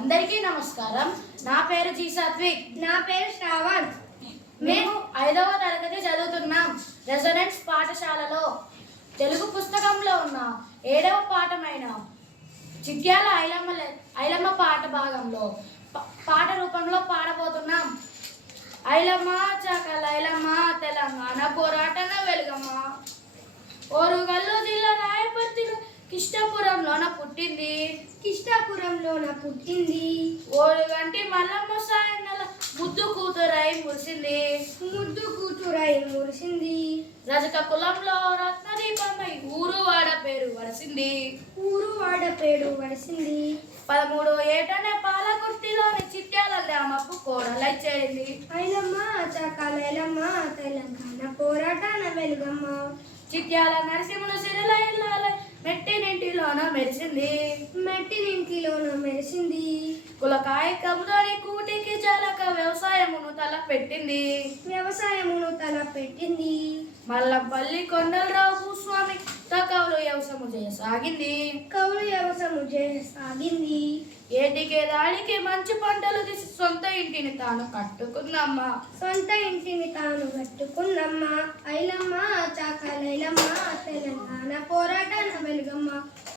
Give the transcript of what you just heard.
అందరికీ నమస్కారం. నా పేరు జీ సాత్విక్. నా పేరు శ్రావణ్. మేము 5వ తరగతి చదువుతున్నాం. రెజొనెన్స్ పాఠశాలలో తెలుగు పుస్తకంలో ఉన్న 7వ పాఠమైన చిట్యాల ఐలమ్మ పాట భాగంలో పాట రూపంలో పాడబోతున్నాం. ఐలమ్మ చాకల ఐలమ్మ తెలంగాణ పోరాటన వెలుగమ్మ, ఓరుగల్లు జిల్లా రాయపర్తిలో కిష్టపురంలోన పుట్టింది. ఓరుగంటి మల్లమ్మ సాయన్నల ముద్దు కూతురై మురిసింది. రజక కులంలో రత్నదీపమై ఊరువాడ పేరు వరసింది. 13 ఏటనే పాలకుర్తిలోని చిట్యాల గ్రామపు కోడలై చేరింది. ఐలమ్మ చాకల ఐలమ్మ తెలంగాణ పోరాటాన వెలుగమ్మ, చిట్యాల నరసింహులు సిరిల ఇళ్ళ మెట్టినింటిలోన మెరిసింది. కులకాయ కముదని కూటికి జలక వ్యవసాయమును తలపెట్టింది. మల్లంపల్లి కొండలరావు భూస్వామి కౌలు వ్యవసాయము చేయసాగింది. ఏటికే దానికి మంచి పంటలు తీసి సొంత ఇంటిని తాను కట్టుకుందమ్మ. ఐలమ్మ చాకల ఐలమ్మ తెలంగాణ పోరాటాన వెలుగమ్మ.